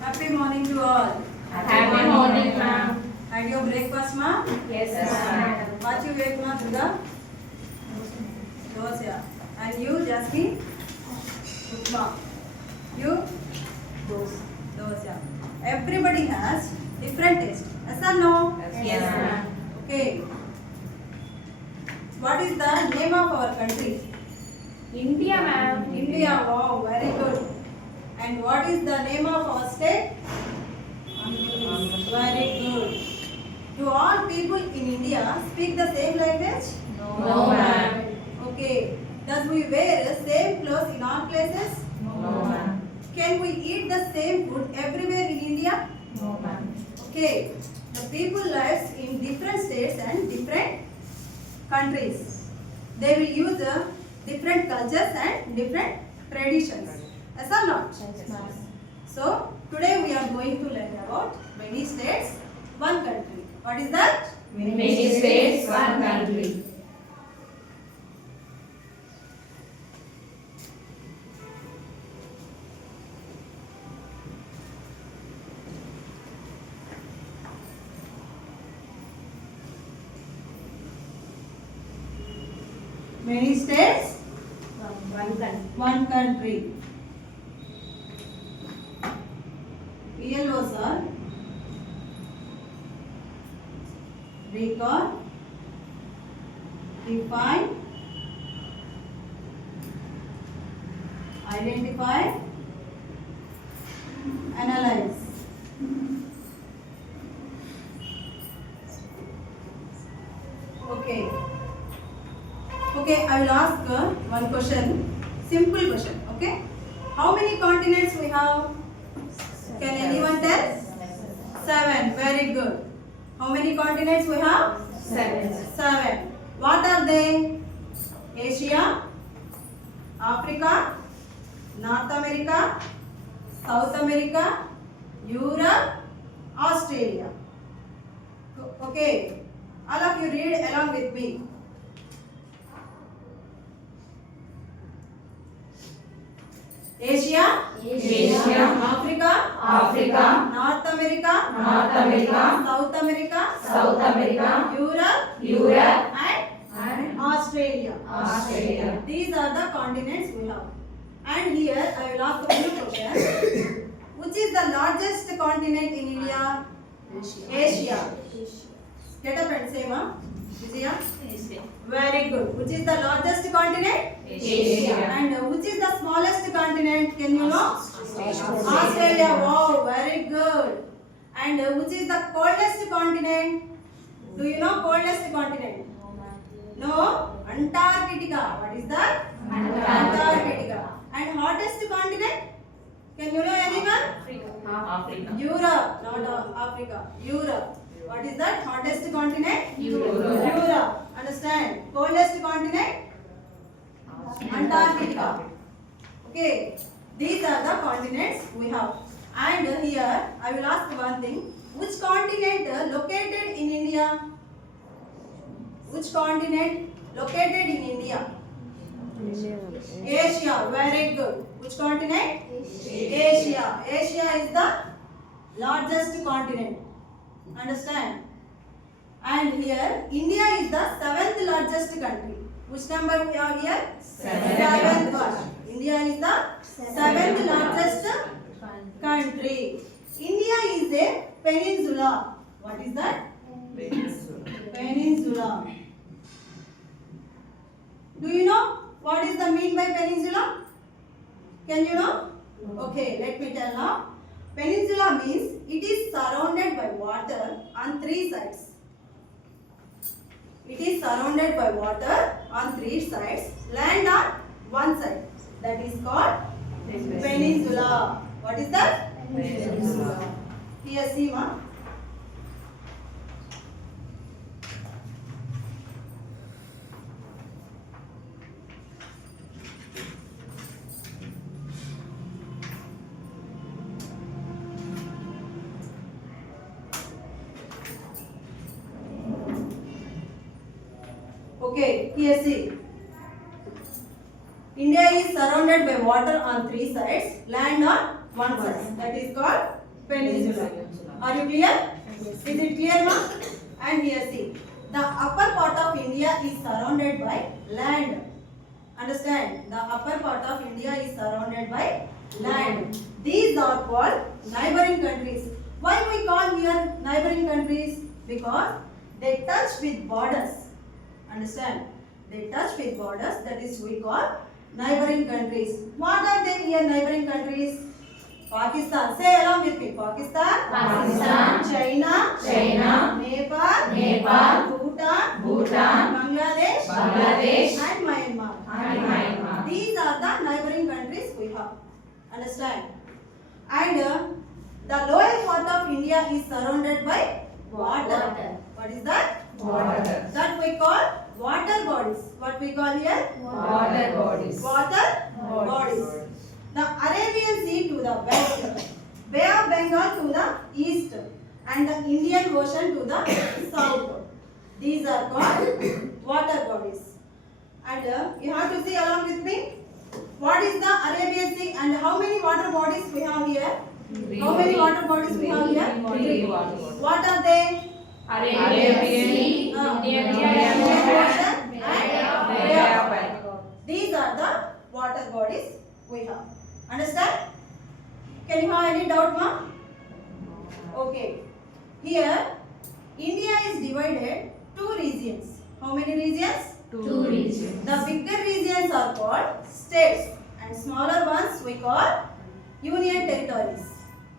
Happy morning to all. Happy morning, ma'am. Had your breakfast, ma? Yes, ma'am. What you ate, ma? Durga? Dosa. And you, Jasmine? Upma. You? Dosa. Everybody has different taste. Yes or no? Yes, ma'am. Okay. What is the name of our country? India, ma'am. India. Wow, very good. And what is the name of our state? Very good. Do all people in India speak the same language? No, ma'am. Okay. Does we wear the same clothes in all places? No, ma'am. Can we eat the same food everywhere in India? No, ma'am. Okay. The people lives in different states and different countries. They will use different cultures and different traditions. Yes or not? Yes, ma'am. So today we are going to learn about many states, one country. What is that? Many states, one country. Many states, One country. one country. PLOs are record, define, identify, analyze. Okay. Okay, I will ask one question. Simple question. Okay. How many continents we have? Can anyone tell? 7. Very good. How many continents we have? 7. 7. What are they? Asia, Africa, North America, South America, Europe, Australia. Okay. All of you read along with me. Asia, Asia, Africa, Africa, North America, North America, South America, South America, Europe, Europe, and and Australia. Australia. These are the continents we have. And here I will ask a few questions. Which is the largest continent in India? Asia. Get up and say, ma. Vijaya. Very good. Which is the largest continent? Asia. And which is the smallest continent? Can you know? Australia. Wow, very good. And which is the coldest continent? Do you know coldest continent? No? Antarctica. What is that? Antarctica. And hottest continent? Can you know anyone? Africa. Europe. Not Africa. Europe. What is that? Hottest continent? Europe. Europe. Understand? Coldest continent? Antarctica. Okay. These are the continents we have. And here I will ask one thing. Which continent located in India? Which continent located in India? Asia. Very good. Which continent? Asia. Asia is the largest continent. Understand? And here India is the 7th largest country. Which number we have here? 7th one. India is the 7th largest country. India is a peninsula. What is that? Peninsula. Do you know what is the mean by peninsula? Can you know? Okay, let me tell now. Peninsula means it is surrounded by water on 3 sides. It is surrounded by water on 3 sides, land on 1 side. That is called peninsula. What is that? Peninsula. Here, see, ma. Okay, here see. India is surrounded by water on 3 sides, land on 1 side. That is called Peninsula. Are you clear? Is it clear, ma? And here see, the upper part of India is surrounded by land. Understand? The upper part of India is surrounded by land. These are called neighboring countries. Why we call here neighboring countries? Because they touch with borders. Understand? They touch with borders. That is we call neighboring countries. What are they here? Neighboring countries. Pakistan. Say along with me. Pakistan. Pakistan. China. China. Nepal. Nepal. Bhutan. Bhutan. Bangladesh. Bangladesh. And Myanmar. And Myanmar. These are the neighboring countries we have. Understand? And the lower part of India is surrounded by water. Water. What is that? Water. That we call water bodies. What we call here? Water bodies. Water bodies. The Arabian Sea to the west, Bay of Bengal to the east, and the Indian Ocean to the south. These are called water bodies. And you have to see along with me. What is the Arabian Sea and how many water bodies we have here? How many water bodies we have here? Three water bodies. What are they? Arabian Sea, Indian Indian Ocean, and Bay of Bengal. These are the water bodies we have. Understand? Can you have any doubt, ma? Okay. Here, India is divided two regions. How many regions? Two regions. The bigger regions are called states and smaller ones we call union territories.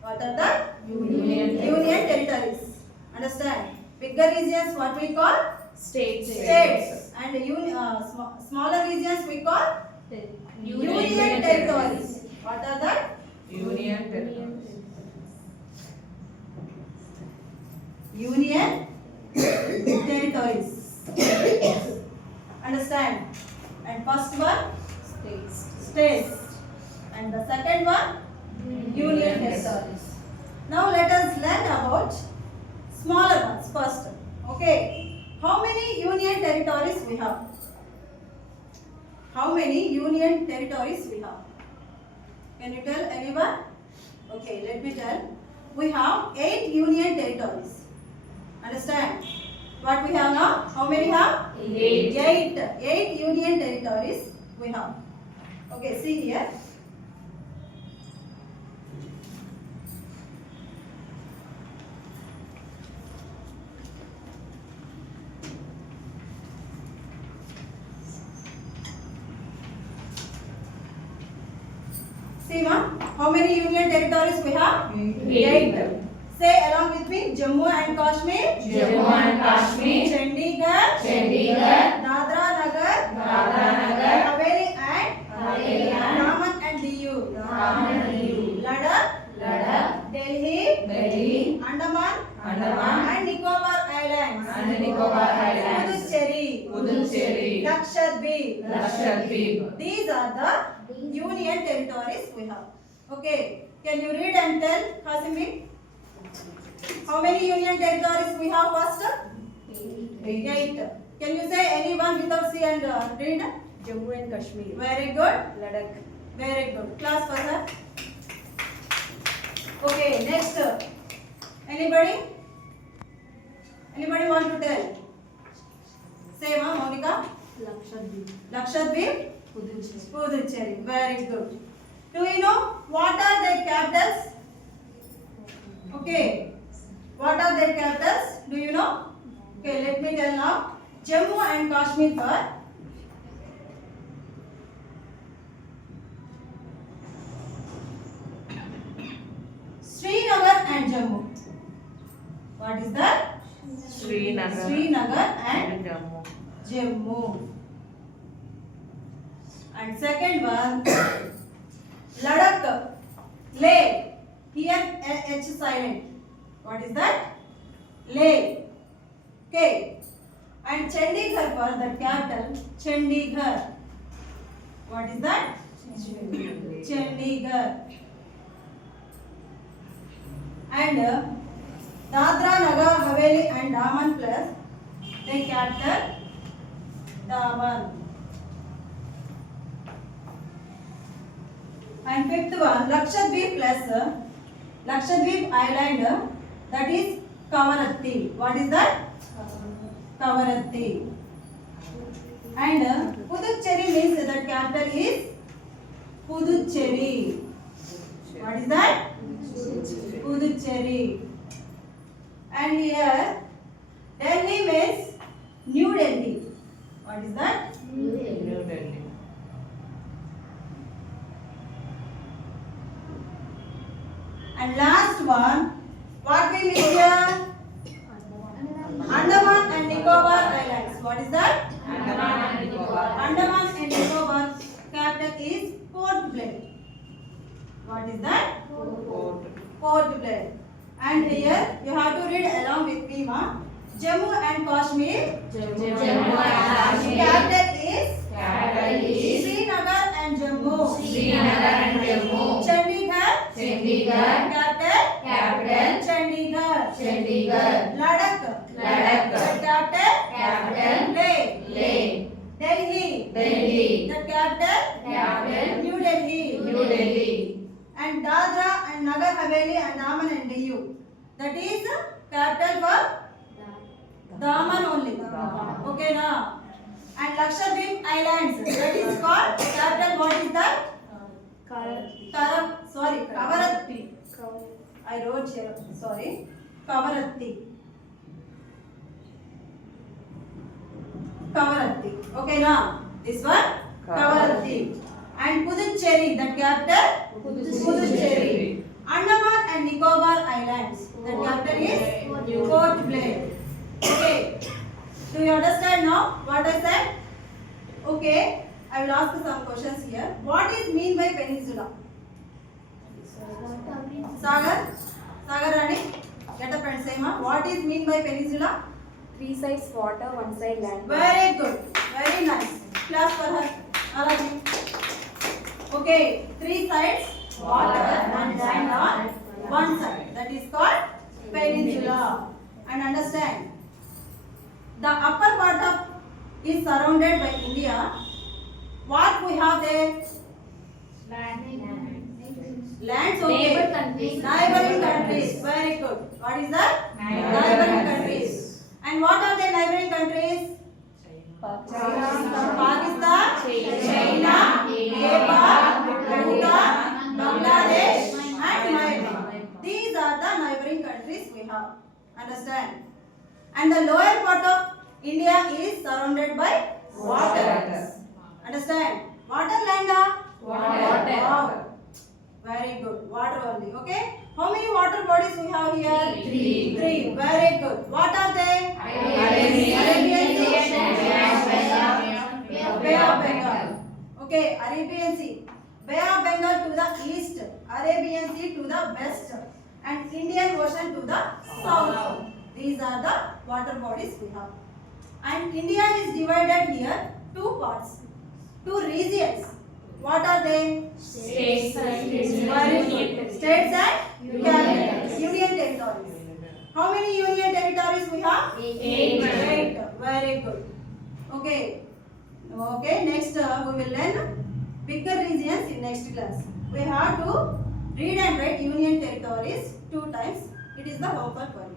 What are the? Union Territories. Understand? Bigger regions what we call? States. And smaller regions we call? Union territories. What are that? Union territories. Union territories. Understand? And first one? States. And the second one? Union territories. Now let us learn about smaller ones first. Okay. How many union territories we have? How many union territories we have? Can you tell anyone? Okay, let me tell. We have 8 union territories. Understand? What we have now? How many have? 8. 8 union territories we have. Okay, see here. See, ma'am, how many union territories we have? 8. Say along with me, Jammu and Kashmir, Jammu and Kashmir, Chandigarh, Chandigarh, Dadra Nagar, Dadra Nagar, Haveli Haveli and Daman and Diu, Ladakh, Ladakh, Delhi, Delhi, Andaman, Andaman, and Nicobar Islands, and Nicobar Islands, Puducherry, Puducherry, Lakshadweep. These are the union territories we have. Okay, can you read and tell, Hasimi? How many union territories we have first? 8. Can you say anyone without C and read? Jammu and Kashmir, Very good. Ladakh, Very good. Class for her. Okay, next. Anybody? Anybody want to tell? Say, ma, Monica. Lakshadweep, Lakshadweep. Puducherry. Puducherry. Very good. Do you know what are their capitals? Okay. What are their capitals? Do you know? Okay, let me tell now. Jammu and Kashmir for Srinagar and Jammu. What is that? Srinagar, Srinagar and Jammu. Jammu. And second one, Ladakh, Leh. Here H silent. What is that? Leh. Okay. And Chandigarh for the capital, Chandigarh. What is that? Chandigarh. And Dadra, Nagar Haveli and Daman plus the capital, Daman. And fifth one, Lakshadweep plus Lakshadweep Island, that is Kavaratti. What is that? Kavaratti. And Puducherry means that capital is Puducherry. What is that? Puducherry. And here Delhi means New Delhi. What is that? New Delhi. And last one, what we meet here? Andaman and Nicobar Islands. What is that? Andaman and Nicobar. Andaman and Nicobar capital is Port Blair. What is that? Port. Port Blair. And here you have to read along with me, ma. Jammu and Kashmir. Jammu and Kashmir. Capital is Srinagar and Jammu. Srinagar and Jammu. Chandigarh. Chandigarh. Capital. Chandigarh. Ladakh. Ladakh. Capital. Leh. Delhi. The capital. New Delhi. And Dadra and Nagar Haveli and Daman and Diu. That is capital for Daman only. Okay now. And Lakshadweep Islands. That is called capital. What is that? Kavaratti. I wrote here. Sorry. Kavaratti. Okay now. This one. Kavaratti. And Puducherry. The capital. Puducherry. Andaman and Nicobar Islands. The capital is Port Blair. Okay. Do you understand now what I said? Okay. I will ask some questions here. What is mean by peninsula? Sagar Rani, get up and say, ma. What is mean by peninsula? 3 sides water, 1 side land. Very good. Very nice. Class for her. Alright. Okay. 3 sides water and land on one side. That is called peninsula. And understand, the upper part of is surrounded by India. What we have there? Lands, okay. Neighboring countries. Very good. What is that? Neighboring countries. And what are the neighboring countries? Pakistan, China, Nepal, Bhutan, Bangladesh and Myanmar. These are the neighboring countries we have. Understand? And the lower part of India is surrounded by water. Understand? Water, land? Water. Very good. Water only. Okay. How many water bodies we have here? 3. Very good. What are they? Arabian Sea. Bay of Bengal. Okay. Arabian Sea. Bay of Bengal to the east. Arabian Sea to the west. And Indian Ocean to the south. These are the water bodies we have. And India is divided here 2 parts. 2 regions. What are they? States. Very good. States and capital. Union territories. How many union territories we have? 8. Very good. Okay. Next we will learn bigger regions in next class. We have to read and write union territories 2 times. It is the homework for you.